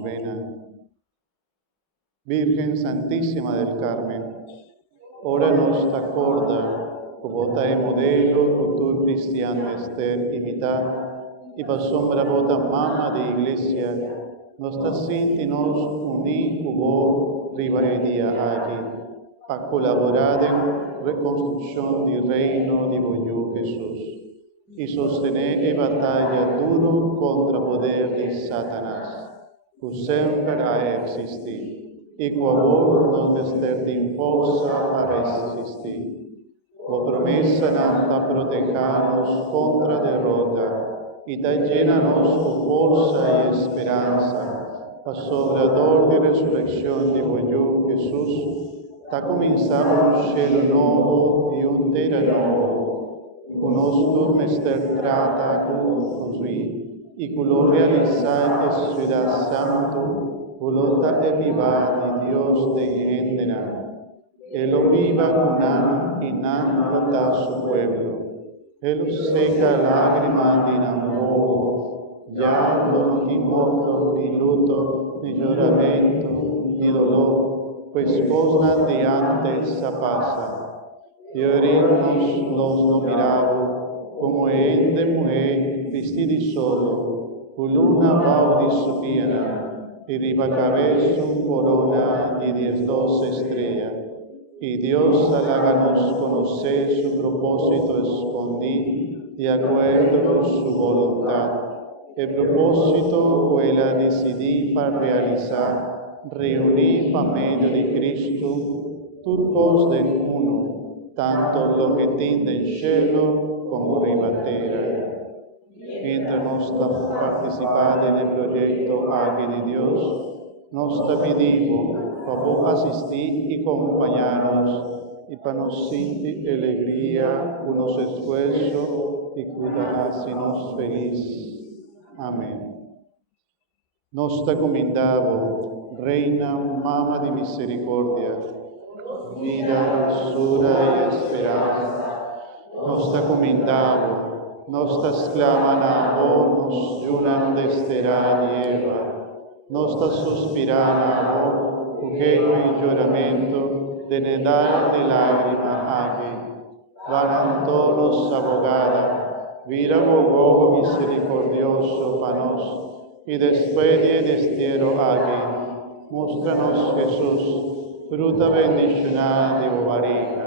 novena. Virgen Santísima del Carmen, ora nostra corda, vota e modelo, cultur cristian mester imitar, y por sombra vota mama de iglesia, nostra sinti nos uni cubo riva e dia aquí, a colaborar en reconstrucción del reino de Boyu Jesús, y sostener e batalla duro contra poder de Satanás, que sempre ha existido, y que amor nos mester de forza a resistir. O promesa nanta protejanos contra derrota, y da llenanos con forza y esperanza, a sobrador de resurrección de Boyu Jesús, ta comenzado un cielo nuevo y un terra nuevo, con nos mester trata construir, y que lo realizar es ciudad santo, voluntad e viva de Dios de Gendena. Él lo viva con Nan y Nan rota su pueblo. Él seca lágrima de amor, ya no ni muerto, ni luto, ni lloramento, ni dolor, pues cosas de antes pasa. Y orirnos los no miraba, como en de mujer, vestido solo, con luna bau de su piena, y riba cabeza un corona de 12 estrellas. Y Dios háganos conocer su propósito escondido de acuerdo con su voluntad. El propósito que él decidí para realizar, reunir para medio de Cristo, todos de uno, tanto lo que tiene en cielo como en la tierra. Mientras nos participar en el proyecto Águia de Dios, nos te pedimos para asistir y acompañarnos y para nos sentir alegría, unos esfuerzos y cuidarnos feliz. Amén. Nos te encomendamos, Reina, Mama de misericordia, vida, dulzura y esperanza. Nos te encomendamos, nos te exclaman a vos, nos yunan desde la tierra. Nos te suspiran a vos, quejo y lloramento, de nedar de lágrima aquí. Van todos abogada, vira bogo misericordioso panos, y después de destierro aquí, muéstranos Jesús, fruta bendicional de barriga.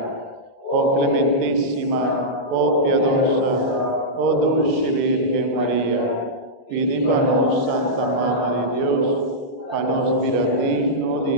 Oh clementísima, oh piadosa, oh dulce Virgen María, pidi para nos, Santa Mamma de Dios, a nos miradino de